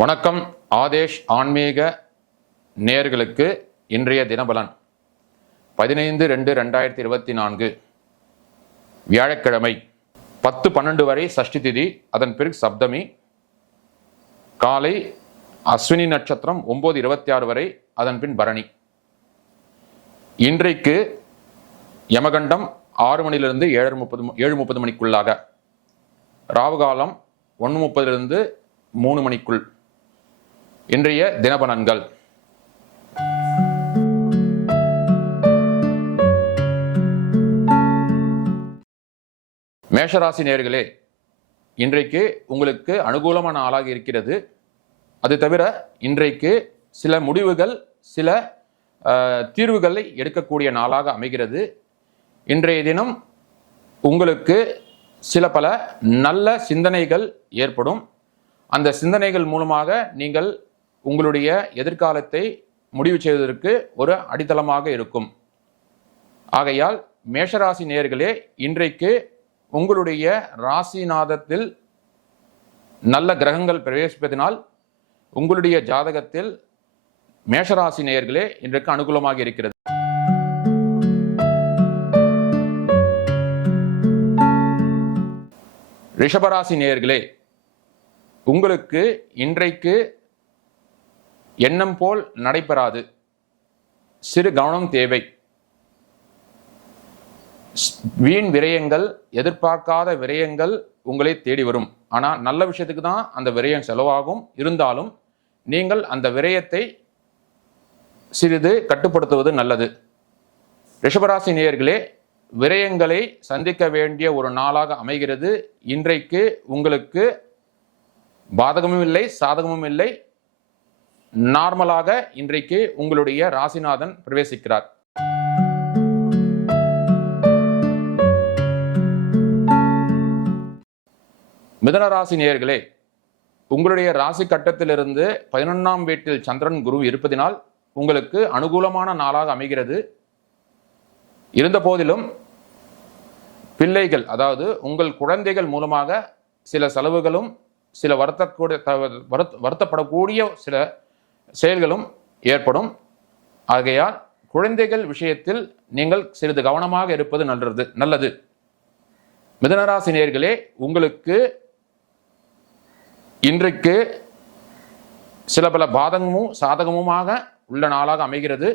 வணக்கம். ஆதேஷ் ஆன்மீக நேயர்களுக்கு இன்றைய தினபலன் 15/2/2024 வியாழக்கிழமை 10-12 வரை சஷ்டி திதி, அதன் பிறகு சப்தமி. காலை அஸ்வினி நட்சத்திரம் 9:26 வரை, அதன் பின் பரணி. இன்றைக்கு யமகண்டம் 6 மணிலிருந்து 7:30 மணிக்குள்ளாக, ராவுகாலம் 1:30 3 மணிக்குள். இன்றைய தினபலன்கள். மேஷராசி நேயர்களே, இன்றைக்கு உங்களுக்கு அனுகூலமான நாளாக இருக்கிறது. அது தவிர இன்றைக்கு சில முடிவுகள், சில தீர்வுகளை எடுக்கக்கூடிய நாளாக அமைகிறது. இன்றைய தினம் உங்களுக்கு சில பல நல்ல சிந்தனைகள் ஏற்படும். அந்த சிந்தனைகள் மூலமாக நீங்கள் உங்களுடைய எதிர்காலத்தை முடிவு செய்வதற்கு ஒரு அடித்தளமாக இருக்கும். ஆகையால் மேஷராசி நேயர்களே, இன்றைக்கு உங்களுடைய ராசிநாதத்தில் நல்ல கிரகங்கள் பிரவேசிப்பதனால் உங்களுடைய ஜாதகத்தில் மேஷராசி நேயர்களே இன்றைக்கு அனுகூலமாக இருக்கிறது. ரிஷபராசி நேயர்களே, உங்களுக்கு இன்றைக்கு எண்ணம் போல் நடைபெறாது. சிறு கவனம் தேவை. வீண் விரயங்கள், எதிர்பார்க்காத விரயங்கள் உங்களை தேடி வரும். ஆனால் நல்ல விஷயத்துக்கு தான் அந்த விரயம் செலவாகும். இருந்தாலும் நீங்கள் அந்த விரயத்தை சிறிது கட்டுப்படுத்துவது நல்லது. ரிஷபராசி நேயர்களே, விரயங்களை சந்திக்க வேண்டிய ஒரு நாளாக அமைகிறது. இன்றைக்கு உங்களுக்கு பாதகமும் இல்லை, சாதகமும் இல்லை. நார்மலாக இன்றைக்கு உங்களுடைய ராசிநாதன் பிரவேசிக்கிறார். மிதுனராசி நேயர்களே, உங்களுடைய ராசி கட்டத்திலிருந்து 11ஆம் வீட்டில் சந்திரன் குரு இருப்பதினால் உங்களுக்கு அனுகூலமான நாளாக அமைகிறது. இருந்த போதிலும் பிள்ளைகள், அதாவது உங்கள் குழந்தைகள் மூலமாக சில செலவுகளும், சில வருத்தப்படக்கூடிய சில செயல்களும் ஏற்படும். ஆகையால் குழந்தைகள் விஷயத்தில் நீங்கள் சிறிது கவனமாக இருப்பது நல்லது. மிதுனராசி நேயர்களே, உங்களுக்கு இன்றைக்கு சில பல பாதகமும் சாதகமுமாக உள்ள நாளாக அமைகிறது.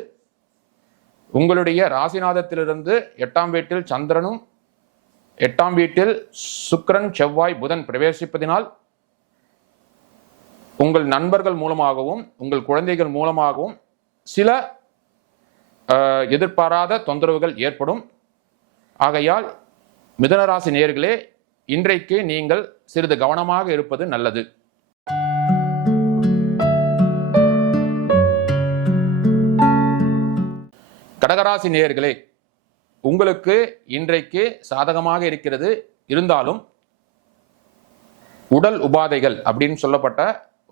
உங்களுடைய ராசிநாதத்திலிருந்து 8ஆம் வீட்டில் சந்திரனும், 8ஆம் வீட்டில் சுக்கிரன், செவ்வாய், புதன் பிரவேசிப்பதினால் உங்கள் நண்பர்கள் மூலமாகவும் உங்கள் குழந்தைகள் மூலமாகவும் சில எதிர்பாராத தொந்தரவுகள் ஏற்படும். ஆகையால் மிதுனராசி நேயர்களே, இன்றைக்கு நீங்கள் சிறிது கவனமாக இருப்பது நல்லது. கடகராசி நேயர்களே, உங்களுக்கு இன்றைக்கு சாதகமாக இருக்கிறது. இருந்தாலும் உடல் உபாதைகள் அப்படின்னு சொல்லப்பட்ட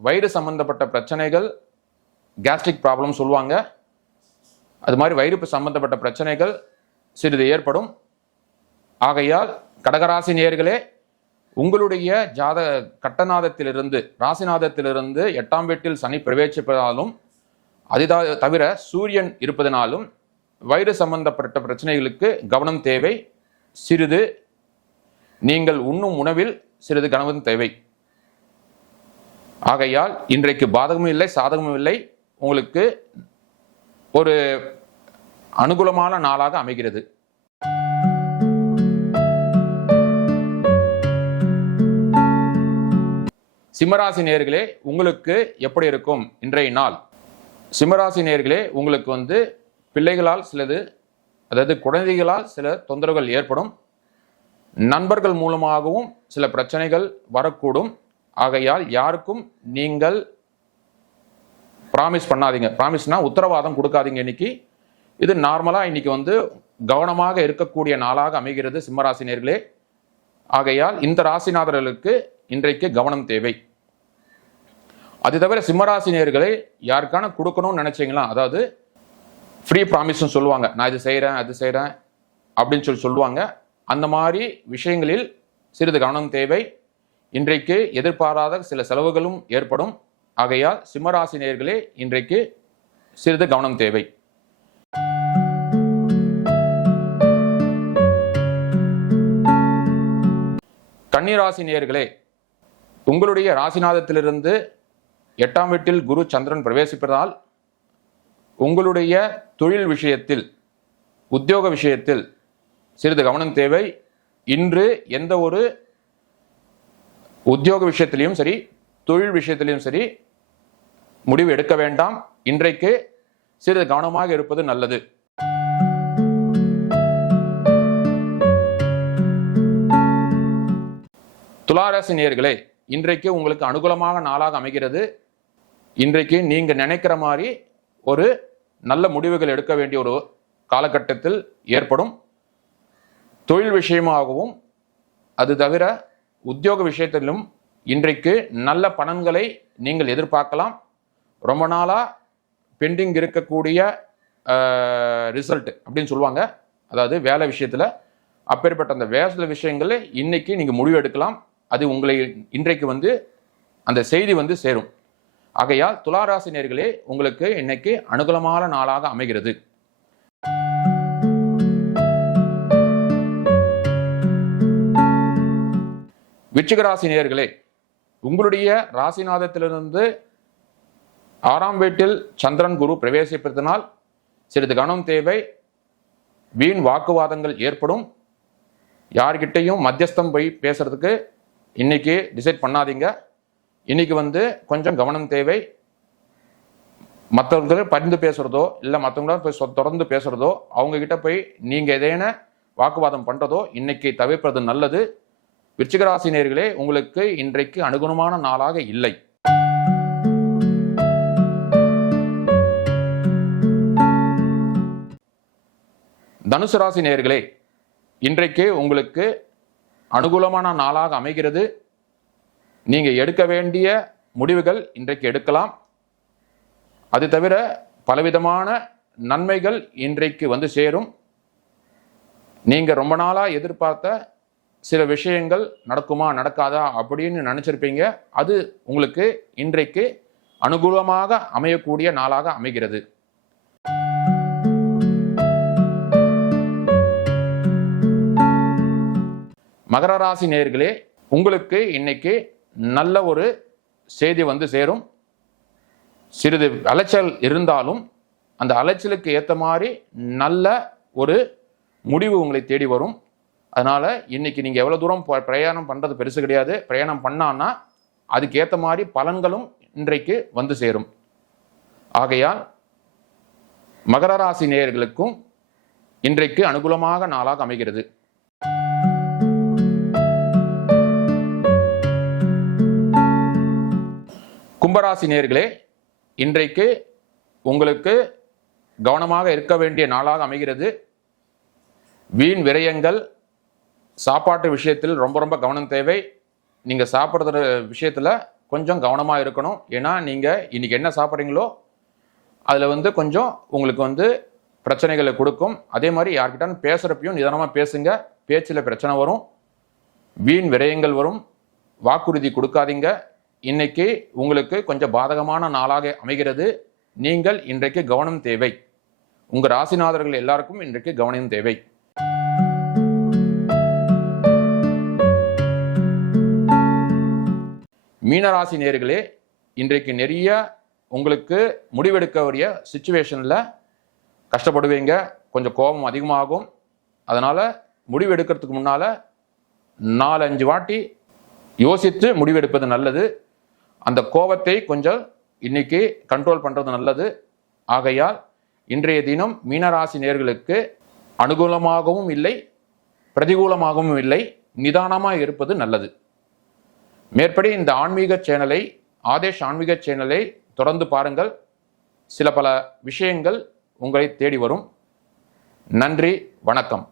வயிறு சம்பந்தப்பட்ட பிரச்சனைகள், கேஸ்ட்ரிக் ப்ராப்ளம் சொல்லுவாங்க, அது மாதிரி வயிறு சம்பந்தப்பட்ட பிரச்சனைகள் சிறிது ஏற்படும். ஆகையால் கடகராசி நேயர்களே, உங்களுடைய கட்டநாதத்திலிருந்து, ராசிநாதத்திலிருந்து 8ஆம் வீட்டில் சனி பிரவேசிப்பதாலும், அது தவிர சூரியன் இருப்பதனாலும் வயிறு சம்பந்தப்பட்ட பிரச்சனைகளுக்கு கவனம் தேவை. சிறிது நீங்கள் உண்ணும் உணவில் சிறிது கவனம் தேவை. ஆகையால் இன்றைக்கு பாதகமும் இல்லை, சாதகமும் இல்லை. உங்களுக்கு ஒரு அனுகூலமான நாளாக அமைகிறது. சிம்மராசி நேயர்களே, உங்களுக்கு எப்படி இருக்கும் இன்றைய நாள்? சிம்மராசி நேயர்களே, உங்களுக்கு பிள்ளைகளால் சிலது, அதாவது குழந்தைகளால் சில தொந்தரவுகள் ஏற்படும். நண்பர்கள் மூலமாகவும் சில பிரச்சனைகள் வரக்கூடும். ஆகையால் யாருக்கும் நீங்கள் ப்ராமிஸ் பண்ணாதீங்க. ப்ராமிஸ்னா உத்தரவாதம் கொடுக்காதீங்க. இன்னைக்கு இது நார்மலாக இன்னைக்கு கவனமாக இருக்கக்கூடிய நாளாக அமைகிறது சிம்மராசி நேயர்களே. ஆகையால் இந்த ராசிநாதர்களுக்கு இன்றைக்கு கவனம் தேவை. அது தவிர சிம்மராசி நேயர்களே, யாருக்கான கொடுக்கணும்னு நினைச்சீங்களா, அதாவது ஃப்ரீ ப்ராமிஸ்ன்னு சொல்லுவாங்க, நான் இது செய்கிறேன் அது செய்கிறேன் அப்படின்னு சொல்லுவாங்க. அந்த மாதிரி விஷயங்களில் சிறிது கவனம் தேவை. இன்றைக்கு எதிர்பாராத சில செலவுகளும் ஏற்படும். ஆகையால் சிம்மராசி நேயர்களே இன்றைக்கு சிறிது கவனம் தேவை. கன்னிராசி நேயர்களே, உங்களுடைய ராசிநாதத்திலிருந்து 8ஆம் வீட்டில் குரு சந்திரன் பிரவேசிப்பதால் உங்களுடைய தொழில் விஷயத்தில், உத்தியோக விஷயத்தில் சிறிது கவனம் தேவை. இன்று எந்த ஒரு உத்தியோக விஷயத்திலையும் சரி, தொழில் விஷயத்திலையும் சரி முடிவு எடுக்க வேண்டாம். இன்றைக்கு சிறிது கவனமாக இருப்பது நல்லது. துளாராசி நேயர்களே, இன்றைக்கு உங்களுக்கு அனுகூலமான நாளாக அமைகிறது. இன்றைக்கு நீங்க நினைக்கிற மாதிரி ஒரு நல்ல முடிவுகள் எடுக்க வேண்டிய ஒரு காலகட்டத்தில் ஏற்படும். தொழில் விஷயமாகவும் அது தவிர உத்தியோக விஷயத்திலும் இன்றைக்கு நல்ல பலன்களை நீங்கள் எதிர்பார்க்கலாம். ரொம்ப நாளாக பெண்டிங் இருக்கக்கூடிய ரிசல்ட் அப்படின்னு சொல்லுவாங்க, அதாவது வேலை விஷயத்தில், அப்பேற்பட்ட அந்த வேலை விஷயங்களை இன்னைக்கு நீங்கள் முடிவு எடுக்கலாம். அது உங்களை இன்றைக்கு அந்த செய்தி சேரும். ஆகையால் துளாராசி நேயர்களே, உங்களுக்கு இன்னைக்கு அனுகூலமான நாளாக அமைகிறது. விருச்சிக ராசி நேயர்களே, உங்களுடைய ராசிநாதத்திலிருந்து 6ஆம் வீட்டில் சந்திரன் குரு பிரவேசிப்பதனால் சிறிது கவனம் தேவை. வீண் வாக்குவாதங்கள் ஏற்படும். யார்கிட்டையும் மத்தியஸ்தம் போய் பேசுறதுக்கு இன்னைக்கு டிசைட் பண்ணாதீங்க. இன்னைக்கு கொஞ்சம் கவனம் தேவை. மற்றவர்கள் பரிந்து பேசுறதோ இல்லை மற்றவங்கள போய் தொடர்ந்து பேசுறதோ, அவங்க கிட்ட போய் நீங்க ஏதேன வாக்குவாதம் பண்றதோ இன்னைக்கு தவிர்ப்பது நல்லது. விருச்சிக ராசி நேயர்களே, உங்களுக்கு இன்றைக்கு அனுகுணமான நாளாக இல்லை. தனுசு ராசி நேயர்களே, இன்றைக்கு உங்களுக்கு அனுகூலமான நாளாக அமைகிறது. நீங்க எடுக்க வேண்டிய முடிவுகள் இன்றைக்கு எடுக்கலாம். அது தவிர பலவிதமான நன்மைகள் இன்றைக்கு சேரும். நீங்க ரொம்ப நாளா எதிர்பார்த்த சில விஷயங்கள் நடக்குமா நடக்காதா அப்படின்னு நினைச்சிருப்பீங்க. அது உங்களுக்கு இன்றைக்கு அனுகூலமாக அமையக்கூடிய நாளாக அமைகிறது. மகர ராசி நேயர்களே, உங்களுக்கு இன்னைக்கு நல்ல ஒரு செய்தி சேரும். சிறிது அலைச்சல் இருந்தாலும் அந்த அலைச்சலுக்கு ஏற்ற மாதிரி நல்ல ஒரு முடிவு உங்களை தேடி வரும். அதனால இன்னைக்கு நீங்க எவ்வளவு தூரம் பிரயாணம் பண்றது பெருசு கிடையாது. பிரயாணம் பண்ணான்னா அதுக்கு ஏற்ற மாதிரி பலன்களும் இன்றைக்கு சேரும். ஆகையால் மகர ராசி நேயர்களுக்கும் இன்றைக்கு அனுகூலமாக நாளாக அமைகிறது. கும்பராசி நேயர்களே, இன்றைக்கு உங்களுக்கு கவனமாக இருக்க வேண்டிய நாளாக அமைகிறது. வீண் விரயங்கள், சாப்பாட்டு விஷயத்தில் ரொம்ப ரொம்ப கவனம் தேவை. நீங்க சாப்பிட்ற விஷயத்துல கொஞ்சம் கவனமா இருக்கணும். ஏன்னா நீங்க இன்னைக்கு என்ன சாப்பிட்றீங்களோ அதுல கொஞ்சம் உங்களுக்கு பிரச்சனைகளை கொடுக்கும். அதே மாதிரி யார்கிட்ட பேசுறப்பையும் நிதானமா பேசுங்க. பேச்சில் பிரச்சனை வரும், வீண் விரயங்கள் வரும். வாக்குறுதி கொடுக்காதீங்க. இன்னைக்கு உங்களுக்கு கொஞ்சம் பாதகமான நாளாக அமைகிறது. நீங்கள் இன்றைக்கு கவனம் தேவை. உங்க ராசிநாதர்கள் எல்லாருக்கும் இன்றைக்கு கவனம் தேவை. மீனராசி நேயர்களே, இன்றைக்கு நிறைய உங்களுக்கு முடிவெடுக்க வேண்டிய சிச்சுவேஷன்ல கஷ்டப்படுவீங்க. கொஞ்சம் கோபம் அதிகமாகும். அதனால முடிவெடுக்கிறதுக்கு முன்னால 4-5 வாட்டி யோசித்து முடிவெடுப்பது நல்லது. அந்த கோபத்தை கொஞ்சம் இன்னைக்கு கண்ட்ரோல் பண்றது நல்லது. ஆகையால் இன்றைய தினம் மீனராசி நேயர்களுக்கு அனுகூலமாகவும் இல்லை, பிரதிகூலமாகவும் இல்லை, நிதானமாக இருப்பது நல்லது. மேற்படி இந்த ஆன்மீக சேனலை, ஆதேஷ் ஆன்மீக சேனலை தொடர்ந்து பாருங்கள். சில பல விஷயங்கள் உங்களை தேடி வரும். நன்றி, வணக்கம்.